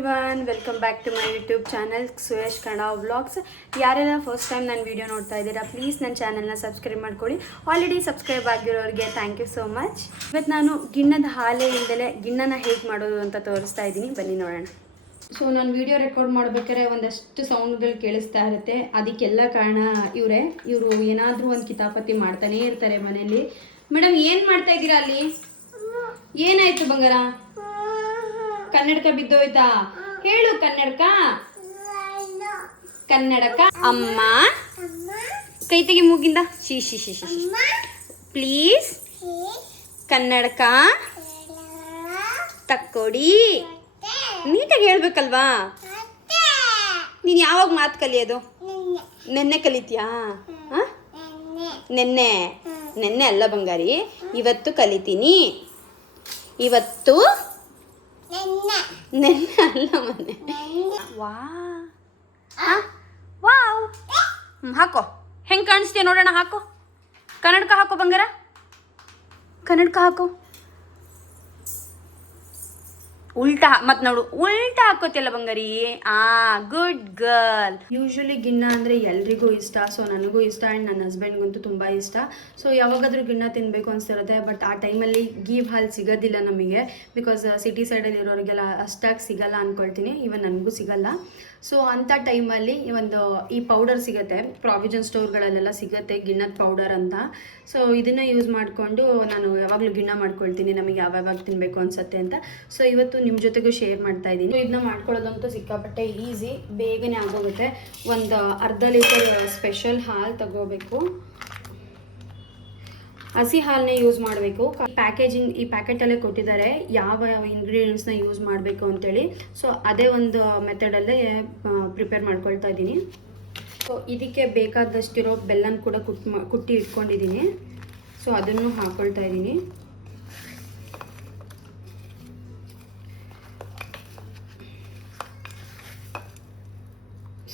Everyone, welcome back to my YouTube channel Suyesh Kannada vlogs. ಯಾರೆಲ್ಲ first time ನನ್ನ video ನೋಡ್ತಾ ಇದ್ದೀರಾ, ಪ್ಲೀಸ್ ನನ್ನ ಚಾನಲ್ನ ಸಬ್ಸ್ಕ್ರೈಬ್ ಮಾಡ್ಕೊಳ್ಳಿ. ಆಲ್ರೆಡಿ ಸಬ್ಸ್ಕ್ರೈಬ್ ಆಗಿರೋರಿಗೆ ಥ್ಯಾಂಕ್ ಯು ಸೋ ಮಚ್. ಇವತ್ತು ನಾನು ಗಿಣ್ಣದ ಹಾಲೆ ಇಲ್ದಲೆ ಗಿಣ್ಣನ ಹೇಗೆ ಮಾಡೋದು ಅಂತ ತೋರಿಸ್ತಾ ಇದ್ದೀನಿ, ಬನ್ನಿ ನೋಡೋಣ. ಸೊ ನಾನು ವಿಡಿಯೋ ರೆಕಾರ್ಡ್ ಮಾಡ್ಬೇಕಾದ್ರೆ ಒಂದಷ್ಟು ಸೌಂಡ್ಗಳು ಕೇಳಿಸ್ತಾ ಇರುತ್ತೆ. ಅದಕ್ಕೆಲ್ಲ ಕಾರಣ ಇವರು ಏನಾದರೂ ಒಂದು ಕಿತಾಪತಿ ಮಾಡ್ತಾನೇ ಇರ್ತಾರೆ ಮನೆಯಲ್ಲಿ. ಮೇಡಮ್ ಏನು ಮಾಡ್ತಾ ಇದ್ದೀರಾ ಅಲ್ಲಿ? ಏನಾಯ್ತು ಬಂಗಾರ? ಕನ್ನಡಕ ಬಿದ್ದೋಯ್ತಾ? ಹೇಳು ಕನ್ನಡಕ. ಕನ್ನಡಕ ಅಮ್ಮ ಕೈ ತೆಗಿ ಮೂಗಿಂದ. ಶಿ ಶಿ ಶಿ ಶಿ ಪ್ಲೀಸ್ ಕನ್ನಡಕ ತಕ್ಕೊಡಿ. ನೀಟಾಗಿ ಹೇಳ್ಬೇಕಲ್ವಾ? ನೀನು ಯಾವಾಗ ಮಾತು ಕಲಿಯೋದು? ನೆನ್ನೆ ಕಲಿತೀಯಾ? ನೆನ್ನೆ ನೆನ್ನೆ ಅಲ್ಲ ಬಂಗಾರಿ, ಇವತ್ತು ಕಲಿತೀನಿ. ಇವತ್ತು ನೆನ್ನೆ ಅಲ್ಲ ಮೊನ್ನೆ. ವಾವ್ ಹಾಕೋ. ಹೆಂಗೆ ಕಾಣಿಸ್ತೀಯ ನೋಡೋಣ. ಹಾಕೋ ಕನ್ನಡಕ. ಹಾಕೋ ಬಂಗಾರ, ಕನ್ನಡಕ ಹಾಕೋ. ಉಲ್ಟಾ ಮತ್ತು ನೋಡು, ಉಲ್ಟಾ ಹಾಕೋತಿಯಲ್ಲ ಬಂಗಾರಿ. Good girl. ಯೂಶ್ವಲಿ ಗಿಣ್ಣ ಅಂದರೆ ಎಲ್ರಿಗೂ ಇಷ್ಟ. ಸೊ ನನಗೂ ಇಷ್ಟ ಆ್ಯಂಡ್ ನನ್ನ ಹಸ್ಬೆಂಡ್ಗಂತೂ ತುಂಬ ಇಷ್ಟ. ಸೊ ಯಾವಾಗಾದರೂ ಗಿಣ್ಣ ತಿನ್ನಬೇಕು ಅನಿಸ್ತಿರುತ್ತೆ. ಬಟ್ ಆ ಟೈಮಲ್ಲಿ ಗೀವ್ ಹಾಲು ಸಿಗೋದಿಲ್ಲ ನಮಗೆ. ಬಿಕಾಸ್ ಸಿಟಿ ಸೈಡಲ್ಲಿ ಇರೋರಿಗೆಲ್ಲ ಅಷ್ಟಾಗಿ ಸಿಗಲ್ಲ ಅಂದ್ಕೊಳ್ತೀನಿ. ಈವನ್ ನನಗೂ ಸಿಗಲ್ಲ. ಸೊ ಅಂಥ ಟೈಮಲ್ಲಿ ಈ ಪೌಡರ್ ಸಿಗುತ್ತೆ, ಪ್ರಾವಿಷನ್ ಸ್ಟೋರ್ಗಳಲ್ಲೆಲ್ಲ ಸಿಗುತ್ತೆ ಗಿಣ್ಣದ ಪೌಡರ್ ಅಂತ. ಸೊ ಇದನ್ನು ಯೂಸ್ ಮಾಡಿಕೊಂಡು ನಾನು ಯಾವಾಗಲೂ ಗಿಣ್ಣ ಮಾಡ್ಕೊಳ್ತೀನಿ, ನಮಗೆ ಯಾವಾಗ ತಿನ್ನಬೇಕು ಅನಿಸುತ್ತೆ ಅಂತ. ಸೊ ಇವತ್ತು ನಿಮ್ಮ ಜೊತೆಗೂ ಶೇರ್ ಮಾಡ್ತಾ ಇದ್ದೀನಿ. ಇದನ್ನ ಮಾಡ್ಕೊಳ್ಳೋದಂತೂ ಸಿಕ್ಕಾಪಟ್ಟೆ ಈಸಿ, ಬೇಗನೆ ಆಗೋಗುತ್ತೆ. ಒಂದು ಅರ್ಧ ಲೀಟರ್ ಸ್ಪೆಷಲ್ ಹಾಲು ತಗೋಬೇಕು. ಹಸಿ ಹಾಲನ್ನೇ ಯೂಸ್ ಮಾಡಬೇಕು. ಪ್ಯಾಕೇಜಿಂಗ್ ಈ ಪ್ಯಾಕೆಟಲ್ಲೇ ಕೊಟ್ಟಿದ್ದಾರೆ ಯಾವ ಯಾವ ಇಂಗ್ರೀಡಿಯೆಂಟ್ಸ್ನ ಯೂಸ್ ಮಾಡಬೇಕು ಅಂತೇಳಿ. ಸೊ ಅದೇ ಒಂದು ಮೆಥಡಲ್ಲೇ ಪ್ರಿಪೇರ್ ಮಾಡ್ಕೊಳ್ತಾ ಇದ್ದೀನಿ. ಸೊ ಇದಕ್ಕೆ ಬೇಕಾದಷ್ಟಿರೋ ಬೆಲ್ಲನ ಕೂಡ ಕುಟ್ಟಿ ಇಟ್ಕೊಂಡಿದ್ದೀನಿ. ಸೊ ಅದನ್ನು ಹಾಕ್ಕೊಳ್ತಾ ಇದ್ದೀನಿ.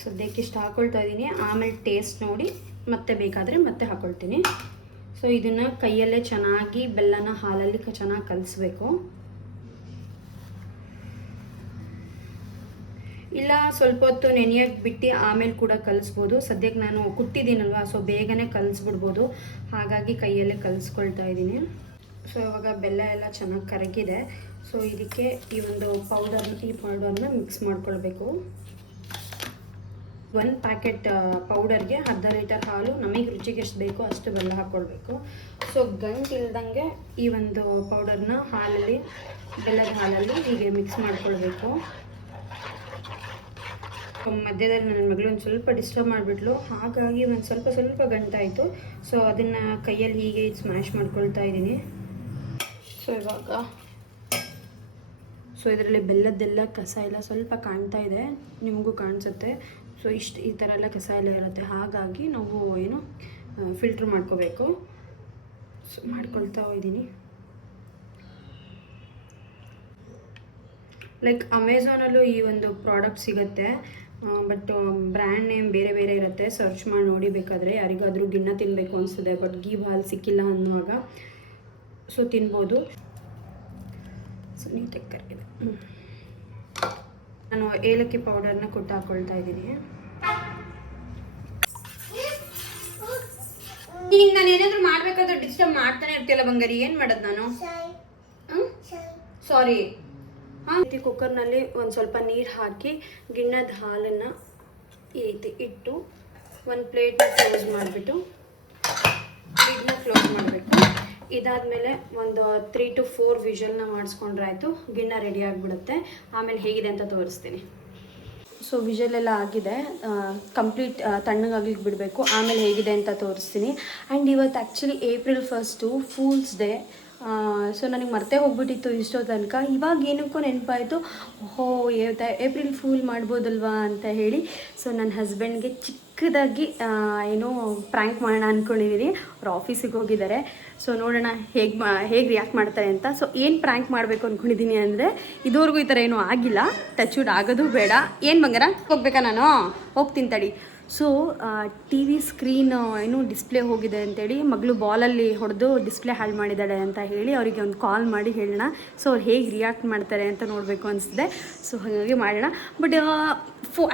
ಸದ್ಯಕ್ಕೆ ಇಷ್ಟು ಹಾಕ್ಕೊಳ್ತಾ ಇದ್ದೀನಿ. ಆಮೇಲೆ ಟೇಸ್ಟ್ ನೋಡಿ ಮತ್ತೆ ಬೇಕಾದರೆ ಮತ್ತೆ ಹಾಕ್ಕೊಳ್ತೀನಿ. ಸೊ ಇದನ್ನು ಕೈಯಲ್ಲೇ ಚೆನ್ನಾಗಿ ಬೆಲ್ಲನ ಹಾಲಲ್ಲಿ ಚೆನ್ನಾಗಿ ಕಲಿಸ್ಬೇಕು. ಇಲ್ಲ ಸ್ವಲ್ಪ ಹೊತ್ತು ನೆನೆಯಕ್ಕೆ ಬಿಟ್ಟು ಆಮೇಲೆ ಕೂಡ ಕಲಿಸ್ಬೋದು. ಸದ್ಯಕ್ಕೆ ನಾನು ಕುಟ್ಟಿದ್ದೀನಲ್ವ, ಸೊ ಬೇಗನೆ ಕಲಿಸ್ಬಿಡ್ಬೋದು. ಹಾಗಾಗಿ ಕೈಯಲ್ಲೇ ಕಲಿಸ್ಕೊಳ್ತಾ ಇದ್ದೀನಿ. ಸೊ ಇವಾಗ ಬೆಲ್ಲ ಎಲ್ಲ ಚೆನ್ನಾಗಿ ಕರಗಿದೆ. ಸೊ ಇದಕ್ಕೆ ಈ ಪೌಡರ್ನ ಮಿಕ್ಸ್ ಮಾಡ್ಕೊಳ್ಬೇಕು. 1 ಪ್ಯಾಕೆಟ್ ಪೌಡರ್ಗೆ ಅರ್ಧ ಲೀಟರ್ ಹಾಲು, ನಮಗೆ ರುಚಿಗೆ ಎಷ್ಟು ಬೇಕೋ ಅಷ್ಟು ಬೆಲ್ಲ ಹಾಕ್ಕೊಳ್ಬೇಕು. ಸೊ ಗಂಟು ಇಲ್ದಂಗೆ ಈ ಒಂದು ಪೌಡರ್ನ ಬೆಲ್ಲದ ಹಾಲಲ್ಲಿ ಹೀಗೆ ಮಿಕ್ಸ್ ಮಾಡ್ಕೊಳ್ಬೇಕು. ಮಧ್ಯದಲ್ಲಿ ನನ್ನ ಮಗಳು ಒಂದು ಸ್ವಲ್ಪ ಡಿಸ್ಟರ್ಬ್ ಮಾಡಿಬಿಟ್ಲು, ಹಾಗಾಗಿ ಒಂದು ಸ್ವಲ್ಪ ಗಂಟಾಯಿತು. ಸೊ ಅದನ್ನು ಕೈಯಲ್ಲಿ ಹೀಗೆ ಸ್ಮ್ಯಾಶ್ ಮಾಡ್ಕೊಳ್ತಾ ಇದ್ದೀನಿ. ಸೊ ಇದರಲ್ಲಿ ಬೆಲ್ಲದ್ದೆಲ್ಲ ಕಸ ಎಲ್ಲ ಸ್ವಲ್ಪ ಕಾಣ್ತಾ ಇದೆ, ನಿಮಗೂ ಕಾಣಿಸುತ್ತೆ. ಸೊ ಈ ಥರ ಎಲ್ಲ ಕಸ ಎಲ್ಲ ಇರುತ್ತೆ. ಹಾಗಾಗಿ ನಾವು ಫಿಲ್ಟ್ರ್ ಮಾಡ್ಕೋಬೇಕು. ಸೊ ಮಾಡ್ಕೊಳ್ತಾ ಇದ್ದೀನಿ. ಲೈಕ್ ಅಮೆಝಾನಲ್ಲೂ ಈ ಒಂದು ಪ್ರಾಡಕ್ಟ್ ಸಿಗುತ್ತೆ. ಬಟ್ ಬ್ರ್ಯಾಂಡ್ ನೇಮ್ ಬೇರೆ ಬೇರೆ ಇರುತ್ತೆ. ಸರ್ಚ್ ಮಾಡಿ ನೋಡಿ ಬೇಕಾದರೆ. ಯಾರಿಗಾದರೂ ಗಿಣ್ಣ ತಿನ್ನಬೇಕು ಅನಿಸ್ತದೆ ಬಟ್ ಗೀವ್ ಹಾಲು ಸಿಕ್ಕಿಲ್ಲ ಅನ್ನುವಾಗ ಸೊ ತಿನ್ಬೋದು. ಸೊ ನೀಟಾಗಿ ಕರಗಿದೆ. ನಾನು ಏಲಕ್ಕಿ ಪೌಡರ್ನ ಕೊಟ್ಟು ಹಾಕ್ಕೊಳ್ತಾ ಇದ್ದೀನಿ. ಈಗ ನಾನು ಏನಾದರೂ ಮಾಡಬೇಕಾದ್ರೆ ಡಿಸ್ಟರ್ಬ್ ಮಾಡ್ತಾನೆ ಇರ್ತೀಯಲ್ಲ ಬಂಗಾರಿ, ಏನು ಮಾಡೋದು ನಾನು? ಸಾರಿ. ಕುಕ್ಕರ್ನಲ್ಲಿ ಒಂದು ಸ್ವಲ್ಪ ನೀರು ಹಾಕಿ ಗಿಣ್ಣದ ಹಾಲನ್ನು ಈ ರೀತಿ ಇಟ್ಟು ಒಂದು ಪ್ಲೇಟ್ನ ಕ್ಲೋಸ್ ಮಾಡಿಬಿಟ್ಟು ಲಿಡ್ನ ಕ್ಲೋಸ್ ಮಾಡಬೇಕು. ಇದಾದಮೇಲೆ ಒಂದು 3 to 4 ವಿಷಲ್ನ ಮಾಡಿಸ್ಕೊಂಡ್ರೆ ಆಯಿತು, ಗಿಣ್ಣ ರೆಡಿ ಆಗಿಬಿಡುತ್ತೆ. ಆಮೇಲೆ ಹೇಗಿದೆ ಅಂತ ತೋರಿಸ್ತೀನಿ. ಸೊ ವಿಷಲೆಲ್ಲ ಆಗಿದೆ, ಕಂಪ್ಲೀಟ್ ತಣ್ಣಗಾಗ್ಲಿಕ್ಕೆ ಬಿಡಬೇಕು. ಆಮೇಲೆ ಹೇಗಿದೆ ಅಂತ ತೋರಿಸ್ತೀನಿ. ಆ್ಯಂಡ್ ಇವತ್ತು actually April 1st fools day. So ನನಗೆ ಮರ್ತೇ ಹೋಗ್ಬಿಟ್ಟಿತ್ತು ಇಷ್ಟೋ ತನಕ. ಇವಾಗ ಏನಕ್ಕೂ ನೆನಪಾಯಿತು, ಏಪ್ರಿಲ್ ಫೂಲ್ ಮಾಡ್ಬೋದಲ್ವಾ ಅಂತ ಹೇಳಿ. ಸೊ ನನ್ನ ಹಸ್ಬೆಂಡ್ಗೆ ಚಿಕ್ಕದಾಗಿ ಪ್ರ್ಯಾಂಕ್ ಮಾಡೋಣ ಅಂದ್ಕೊಂಡಿದ್ದೀನಿ. ಅವ್ರು ಆಫೀಸಿಗೆ ಹೋಗಿದ್ದಾರೆ. ಸೊ ನೋಡೋಣ ಹೇಗೆ ರಿಯಾಕ್ಟ್ ಮಾಡ್ತಾರೆ ಅಂತ. ಸೊ ಏನು ಪ್ರ್ಯಾಂಕ್ ಮಾಡಬೇಕು ಅಂದ್ಕೊಂಡಿದ್ದೀನಿ ಅಂದರೆ, ಇದುವರೆಗೂ ಈ ಥರ ಏನೂ ಆಗಿಲ್ಲ, ಟಚ್ವುಡ್ ಆಗೋದು ಬೇಡ. ಏನು ಬಂಗಾರ ಹೋಗ್ಬೇಕಾ? ನಾನು ಹೋಗ್ತೀನಿ ತಡಿ. ಸೊ ಟಿ ವಿ ಸ್ಕ್ರೀನ್ ಏನು ಡಿಸ್ಪ್ಲೇ ಹೋಗಿದೆ ಅಂತೇಳಿ ಮಗಳು ಬಾಲಲ್ಲಿ ಹೊಡೆದು ಡಿಸ್ಪ್ಲೇ ಹಾಳು ಮಾಡಿದ್ದಾಳೆ ಅಂತ ಹೇಳಿ ಅವರಿಗೆ ಒಂದು ಕಾಲ್ ಮಾಡಿ ಹೇಳೋಣ. ಸೊ ಅವ್ರು ಹೇಗೆ ರಿಯಾಕ್ಟ್ ಮಾಡ್ತಾರೆ ಅಂತ ನೋಡಬೇಕು ಅನಿಸ್ತಿದೆ. ಸೊ ಹಾಗಾಗಿ ಮಾಡೋಣ. ಬಟ್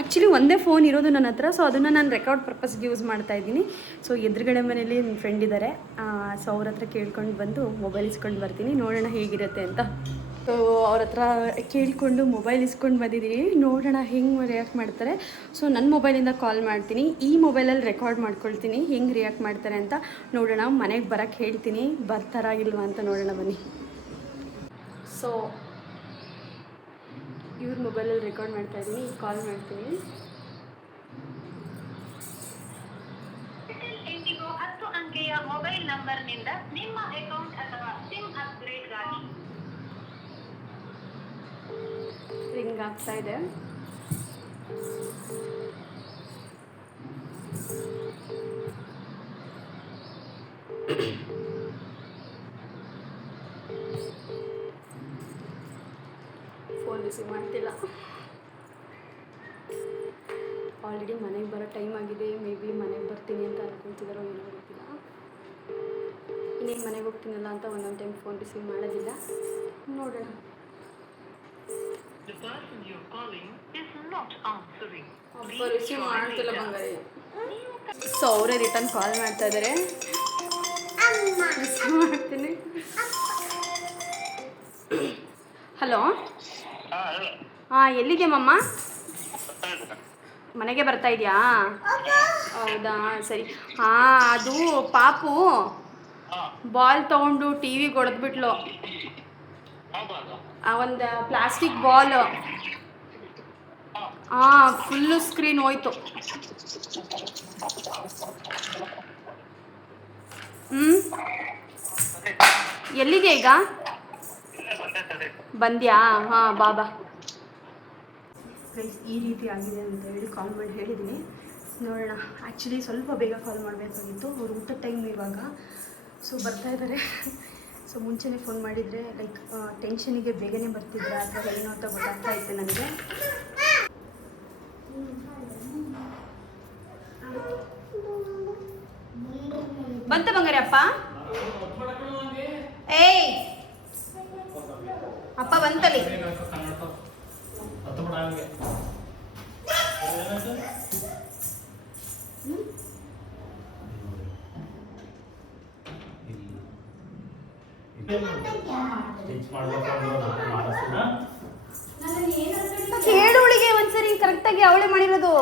ಆ್ಯಕ್ಚುಲಿ ಒಂದೇ ಫೋನ್ ಇರೋದು ನನ್ನ ಹತ್ರ. ಸೊ ಅದನ್ನು ನಾನು ರೆಕಾರ್ಡ್ ಪರ್ಪಸ್ಗೆ ಯೂಸ್ ಮಾಡ್ತಾಯಿದ್ದೀನಿ. ಸೊ ಎದುರುಗಡೆ ಮನೇಲಿ ನನ್ನ ಫ್ರೆಂಡ್ ಇದ್ದಾರೆ. ಸೊ ಅವ್ರ ಹತ್ರ ಕೇಳ್ಕೊಂಡು ಬಂದು ಮೊಬೈಲ್ ಇಸ್ಕೊಂಡು ಬರ್ತೀನಿ, ನೋಡೋಣ ಹೇಗಿರುತ್ತೆ ಅಂತ. ಸೊ ಅವ್ರ ಹತ್ರ ಕೇಳಿಕೊಂಡು ಮೊಬೈಲ್ ಇಸ್ಕೊಂಡು ಬಂದಿದ್ದೀನಿ, ನೋಡೋಣ ಹೆಂಗೆ ರಿಯಾಕ್ಟ್ ಮಾಡ್ತಾರೆ. ಸೊ ನನ್ನ ಮೊಬೈಲಿಂದ ಕಾಲ್ ಮಾಡ್ತೀನಿ, ಈ ಮೊಬೈಲಲ್ಲಿ ರೆಕಾರ್ಡ್ ಮಾಡ್ಕೊಳ್ತೀನಿ, ಹೆಂಗೆ ರಿಯಾಕ್ಟ್ ಮಾಡ್ತಾರೆ ಅಂತ ನೋಡೋಣ. ಮನೆಗೆ ಬರೋಕ್ಕೆ ಹೇಳ್ತೀನಿ, ಬರ್ತಾರಾ ಇಲ್ವಾ ಅಂತ ನೋಡೋಣ ಬನ್ನಿ. ಸೊ ಇವ್ರ ಮೊಬೈಲಲ್ಲಿ ರೆಕಾರ್ಡ್ ಮಾಡ್ತಾಯಿದ್ದೀನಿ, ಕಾಲ್ ಮಾಡ್ತೀನಿ. ಇಂಡಿಗೋ 10 ಅಂಕೆಯ ಮೊಬೈಲ್ ನಂಬರ್ನಿಂದ ನಿಮ್ಮ ಅಕೌಂಟ್ ಅಥವಾ ಸಿಮ್ ಅಪ್ಗ್ರೇಡ್ಗಾಗಿ ರಿಂಗ್ ಆಗ್ತಾ ಇದೆ. ಫೋನ್ ರಿಸೀವ್ ಮಾಡ್ತಿಲ್ಲ. ಆಲ್ರೆಡಿ ಮನೆಗೆ ಬರೋ ಟೈಮ್ ಆಗಿದೆ. ಮೇ ಬಿ ಮನೆಗೆ ಬರ್ತೀನಿ ಅಂತ ಅನ್ಕೊತಿದ್ದಾರೋ ಏನೋ ಗೊತ್ತಿಲ್ಲ. ಇನ್ನೇನು ಮನೆಗೆ ಹೋಗ್ತೀನಲ್ಲ ಅಂತ ಒಂದೊಂದು ಟೈಮ್ ಫೋನ್ ರಿಸೀವ್ ಮಾಡೋದಿಲ್ಲ. ನೋಡೋಣ. ರಿಸೀವ್ ಮಾಡ್ತಿಲ್ಲ ಬಂಗಾರಿ. ಸೊ ಅವರೇ ರಿಟರ್ನ್ ಕಾಲ್ ಮಾಡ್ತಾ ಇದ್ದಾರೆ. ರಿಸೀವ್ ಮಾಡ್ತೀನಿ. ಹಲೋ, ಹಾಂ ಎಲ್ಲಿದೆ ಮಮ್ಮ? ಮನೆಗೆ ಬರ್ತಾ ಇದೆಯಾ? ಹೌದಾ, ಸರಿ. ಹಾಂ, ಅದು ಪಾಪು ಬಾಲ್ ತೊಗೊಂಡು ಟಿ ವಿಗೆ ಹೊಡೆದ್ಬಿಟ್ಲು. ಒಂದು ಪ್ಲಾಸ್ಟಿಕ್ ಬಾಲ್. ಹಾಂ, ಫುಲ್ಲು ಸ್ಕ್ರೀನ್ ಹೋಯ್ತು. ಎಲ್ಲಿದೆ ಈಗ? ಬಂದ್ಯಾ? ಹಾಂ, ಬಾಬಾ. ಪ್ರೈಸ್ ಈ ರೀತಿ ಆಗಿದೆ ಅಂತ ಹೇಳಿ ಕಾಲ್ ಮಾಡಿ ಹೇಳಿದ್ದೀನಿ. ನೋಡೋಣ. ಆ್ಯಕ್ಚುಲಿ ಸ್ವಲ್ಪ ಬೇಗ ಕಾಲ್ ಮಾಡಬೇಕಾಗಿತ್ತು, ಅವ್ರು ಊಟದ ಟೈಮ್ ಇವಾಗ. ಸೊ ಬರ್ತಾ ಇದ್ದಾರೆ. ಸೊ ಮುಂಚೆನೇ ಫೋನ್ ಮಾಡಿದರೆ ಲೈಕ್ ಟೆನ್ಷನಿಗೆ ಬೇಗನೆ ಬರ್ತಿದ್ರೆ ಅಥವಾ ಏನೋ ಅಂತ ಗೊತ್ತಾಗ್ತಾ ಇತ್ತು ನನಗೆ. ಬಂತ ಬಂಗಾರಿ ಅಪ್ಪ? ಏಯ್ ಅಪ್ಪ ಬಂತಲ್ಲಿ. ಕೇಳುವಳಿಗೆ ಒಂದ್ಸರಿ ಕರೆಕ್ಟಾಗಿ ಅವಳೇ ಮಾಡಿರೋದು.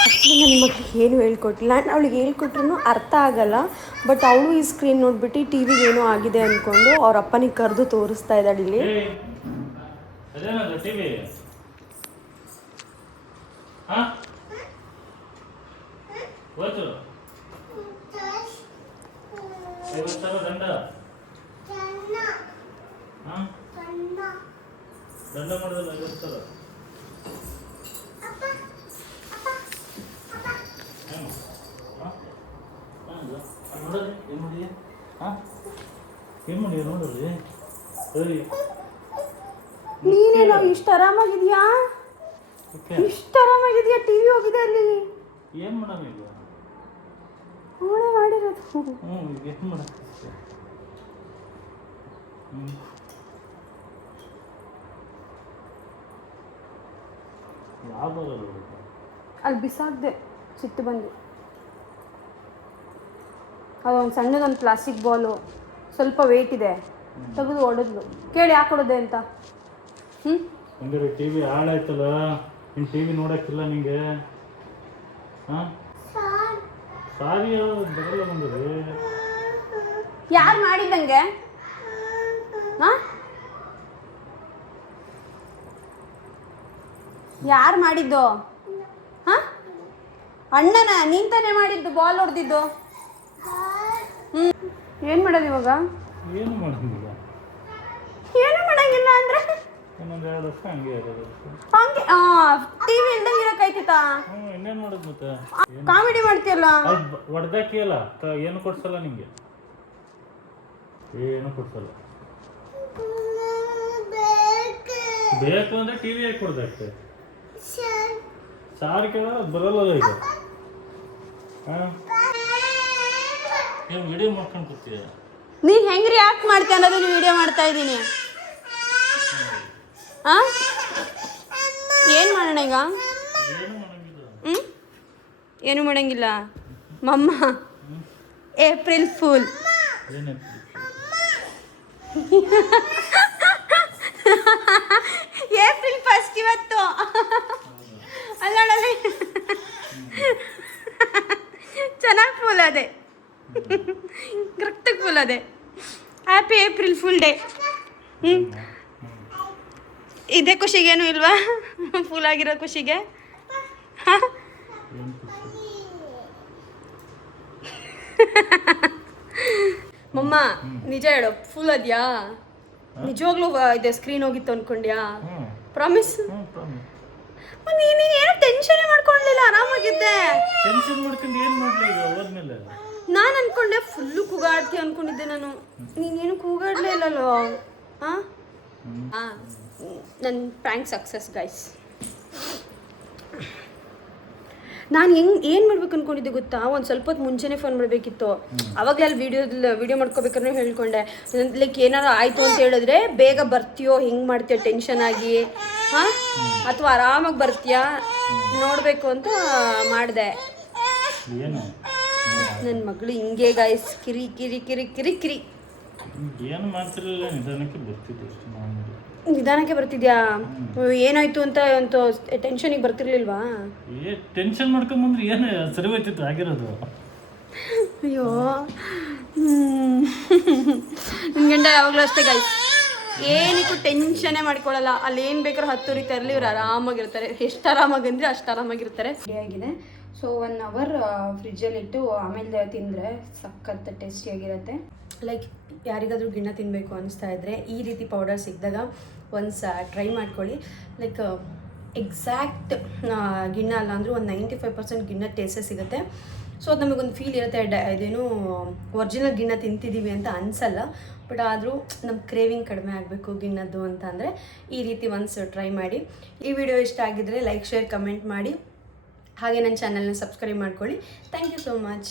ಆ್ಯಕ್ಚುಲಿ ನನ್ನ ಮಕ್ಳಿಗೆ ಏನು ಹೇಳ್ಕೊಟ್ಟಿಲ್ಲ. ಅವಳಿಗೆ ಹೇಳ್ಕೊಟ್ರು ಅರ್ಥ ಆಗಲ್ಲ. ಬಟ್ ಅವಳು ಈ ಸ್ಕ್ರೀನ್ ನೋಡ್ಬಿಟ್ಟು ಟಿ ವಿಗೆ ಏನೋ ಆಗಿದೆ ಅಂದ್ಕೊಂಡು ಅವ್ರ ಅಪ್ಪನಿಗೆ ಕರೆದು ತೋರಿಸ್ತಾ ಇದ್ದಾಳೆ ಇಲ್ಲಿ. ನೀನೇನೋ ಇಷ್ಟು ಆರಾಮಾಗಿದ್ಯಾ? ಇಷ್ಟು ಆರಾಮಾಗಿದ್ಯಾ? ಟಿವಿ ಹೋಗಿದೆ ಅಲ್ಲಿ. ಏನು ಮಾಡೋಣ ಈಗ? ಅವಳೇ ಮಾಡಿರೋದು. ಏನು ಮಾಡೋಣ? ಅಲ್ಲಿ ಬಿಸಾಕ್ದೆ, ಸಿಟ್ಟು ಬಂದು. ಅದೊಂದು ಸಣ್ಣದೊಂದು ಪ್ಲಾಸ್ಟಿಕ್ ಬಾಲು, ಸ್ವಲ್ಪ ವೇಟ್ ಇದೆ, ತೆಗೆದು ಹೊಡೆದ್ಲು. ಕೇಳಿ ಯಾಕೆ ಹೊಡೆದೆ ಅಂತ. ಹಂಗಾರೆ ಟಿ ವಿ ಹಾಳಾಯ್ತಲ್ಲ, ನೀನು ಟಿ ವಿ ನೋಡೋಕ್ಕಿಲ್ಲ ನಿಂಗೆ? ಹಾಂ, ಸಾರಿ ಬರಲ್ಲ ಬಂದ್ರಿ. ಯಾರು ಮಾಡಿದ್ದಂಗೆ? ಹಾಂ, ಯಾರು ಮಾಡಿದ್ದು? ಹಾಂ, ಅಣ್ಣನ? ನೀನು ತಾನೇ ಮಾಡಿದ್ದು ಬಾಲ್ ಹೊಡೆದಿದ್ದು? ಏನು ಮಾಡೋದು ಇವಾಗ? ಏನು ಮಾಡೋಂಗಿಲ್ಲ. ಏನು ಮಾಡೋಂಗಿಲ್ಲ ಅಂದರೆ ಇನ್ನೊಂದು 2 ವರ್ಷ ಹಂಗೆ ಇರೋದು. ಹಂಗೆ ಟಿ ವಿ ಇಲ್ದಂಗೆ ಇರೋಕ್ಕಾಯ್ತಾ? ಇನ್ನೇನು ಮಾಡೋದು ಮತ್ತೆ? ಕಾಮಿಡಿ ಮಾಡ್ತೀಯಲ್ಲ. ಹೊಡೆದಾಕಿಯಲ್ಲ, ಏನು ಕೊಡ್ಸಲ್ಲ ನಿಂಗೆ, ಏನು ಕೊಡ್ಸಲ್ಲ. ಬೇಕು ಅಂದರೆ ಟಿ ವಿ ಕೊಡ್ದಾಕ್ತೆ. ಸಾರು ಕೇಳ ಬರಲ್ಲ ಈಗ. ಹಾಂ ನೀವು ವಿಡಿಯೋ ಮಾಡ್ಕೊಂಡು ಕೂತೀಯ. ನೀನು ಹೆಂಗೆ ರಿಯಾಕ್ಟ್ ಮಾಡ್ತೀಯ ಅನ್ನೋದು ವಿಡಿಯೋ ಮಾಡ್ತಾ ಇದ್ದೀನಿ. ಹಾಂ ಏನು ಮಾಡೋಣ ಈಗ? ಏನು ಮಾಡಂಗಿಲ್ಲ ಮಮ್ಮ. April pool. ಏಪ್ರಿಲ್ ಫಸ್ಟ್ ಇವತ್ತು. ಅಲ್ಲ ಚೆನ್ನಾಗಿ ಫೂಲ್ ಅದೇ, ಕರೆಕ್ಟಾಗಿ ಫೂಲ್ ಅದೇ. Happy April full day. ಇದೇ ಖುಷಿಗೇನು ಇಲ್ವಾ? ಫುಲ್ ಆಗಿರೋ ಖುಷಿಗೆ. ಮಮ್ಮ ನಿಜ ಹೇಳು, ಫುಲ್ ಅದ್ಯಾ? ನಿಜವಾಗ್ಲೂ ಇದೆ ಸ್ಕ್ರೀನ್ ಹೋಗಿತ್ತು ಅನ್ಕೊಂಡ್ಯಾ? ಪ್ರಾಮಿಸ್? ನೀನು ಏನು ಟೆನ್ಷನ್ ಮಾಡ್ಕೊಳ್ಳಲಿಲ್ಲ, ಆರಾಮಾಗಿದ್ದೆ. ಟೆನ್ಷನ್ ಮಾಡ್ಕೊಂಡು ಏನು ಮಾಡಲಿ ಈಗ ಹೋದ್ಮೇಲೆ? ನಾನು ಅನ್ಕೊಂಡೆ ಫುಲ್ಲು ಕೂಗಾಡ್ತಿ ಅನ್ಕೊಂಡಿದ್ದೆ ನಾನು. ನೀನೇನು ಕೂಗಾಡ್ಲೇ ಇಲ್ಲಲ್ಲೋ. ಹಾಂ ನನ್ನ ಪ್ರ್ಯಾಂಕ್ ಸಕ್ಸಸ್ ಗೈಸ್. ನಾನು ಏನು ಮಾಡ್ಬೇಕು ಅಂದ್ಕೊಂಡಿದ್ದೆ ಗೊತ್ತಾ? ಒಂದು ಸ್ವಲ್ಪ ಹೊತ್ತು ಮುಂಚೆನೇ ಫೋನ್ ಮಾಡಬೇಕಿತ್ತು. ಆವಾಗಲೇ ಅಲ್ಲಿ ವಿಡಿಯೋ ಮಾಡ್ಕೋಬೇಕಾದ್ರೆ ಹೇಳ್ಕೊಂಡೆ, ಲೈಕ್ ಏನಾರು ಆಯಿತು ಅಂತ ಹೇಳಿದ್ರೆ ಬೇಗ ಬರ್ತೀಯೋ, ಹಿಂಗೆ ಮಾಡ್ತೀಯೋ ಟೆನ್ಷನ್ ಆಗಿ, ಹಾಂ, ಅಥವಾ ಆರಾಮಾಗಿ ಬರ್ತೀಯಾ ನೋಡಬೇಕು ಅಂತ ಮಾಡಿದೆ. ನನ್ನ ಮಗಳು ಹಿಂಗೆ ಗೈಸ್, ಕಿರಿ ಕಿರಿ ಕಿರಿ ಕಿರಿ ಕಿರಿ. ಏನು ಮಾಡ್ತಿರಲಿಲ್ಲ, ನಿಧಾನಕ್ಕೆ ಬರ್ತಿದ್ದೆ ಅಷ್ಟು. ನಿಧಾನಕ್ಕೆ ಬರ್ತಿದ್ಯಾ? ಏನಾಯ್ತು ಅಂತ ಟೆನ್ಷನಿಗೆ ಬರ್ತಿರ್ಲಿಲ್ವಾ? ಟೆನ್ಷನ್ ಮಾಡ್ಕೊಂಬಂದ್ರೆ ಏನು ಸರಿ ಹೋಯ್ತಿತ್ತು ಆಗಿರೋದು. ಅಯ್ಯೋ ನನ್ನ ಗಂಡ ಯಾವಾಗಲೂ ಅಷ್ಟೇ ಗೈಸ್, ಏನಕ್ಕೂ ಟೆನ್ಷನ್ನೇ ಮಾಡ್ಕೊಳ್ಳಲ್ಲ. ಅಲ್ಲಿ ಏನು ಬೇಕಾದ್ರೂ ಹತ್ತುರಿತಾ ಇರಲಿ, ಇವ್ರು ಆರಾಮಾಗಿರ್ತಾರೆ. ಎಷ್ಟು ಆರಾಮಾಗಂದ್ರೆ ಅಷ್ಟು ಆರಾಮಾಗಿರ್ತಾರೆ. ರೆಡಿಯಾಗಿದೆ. ಸೊ 1 hour ಫ್ರಿಜ್ಜಲ್ಲಿಟ್ಟು ಆಮೇಲೆ ತಿಂದರೆ ಸಖತ್ ಟೇಸ್ಟಿಯಾಗಿರುತ್ತೆ. ಲೈಕ್ ಯಾರಿಗಾದರೂ ಗಿಣ್ಣ ತಿನ್ನಬೇಕು ಅನಿಸ್ತಾ ಇದ್ದರೆ ಈ ರೀತಿ ಪೌಡರ್ ಸಿಕ್ಕಿದಾಗ ಒನ್ಸ್ ಟ್ರೈ ಮಾಡ್ಕೊಳ್ಳಿ. ಲೈಕ್ ಎಕ್ಸಾಕ್ಟ್ ಗಿಣ್ಣ ಅಲ್ಲ ಅಂದರೂ ಒಂದು 95% ಗಿಣ್ಣ ಟೇಸ್ಟೇ ಸಿಗುತ್ತೆ. ಸೊ ಅದು ನಮಗೊಂದು ಫೀಲ್ ಇರುತ್ತೆ, ಇದೇನು ಒರಿಜಿನಲ್ ಗಿಣ್ಣ ತಿಂತಿದ್ದೀವಿ ಅಂತ ಅನಿಸಲ್ಲ. ಬಟ್ ಆದರೂ ನಮ್ಮ ಕ್ರೇವಿಂಗ್ ಕಡಿಮೆ ಆಗಬೇಕು ಗಿಣ್ಣದ್ದು ಅಂತ ಅಂದರೆ ಈ ರೀತಿ ಒನ್ಸ್ ಟ್ರೈ ಮಾಡಿ. ಈ ವಿಡಿಯೋ ಇಷ್ಟ ಆಗಿದ್ದರೆ ಲೈಕ್, ಶೇರ್, ಕಮೆಂಟ್ ಮಾಡಿ. ಹಾಗೆ ನನ್ನ ಚಾನಲ್ನ ಸಬ್ಸ್ಕ್ರೈಬ್ ಮಾಡ್ಕೊಳ್ಳಿ. Thank you so much.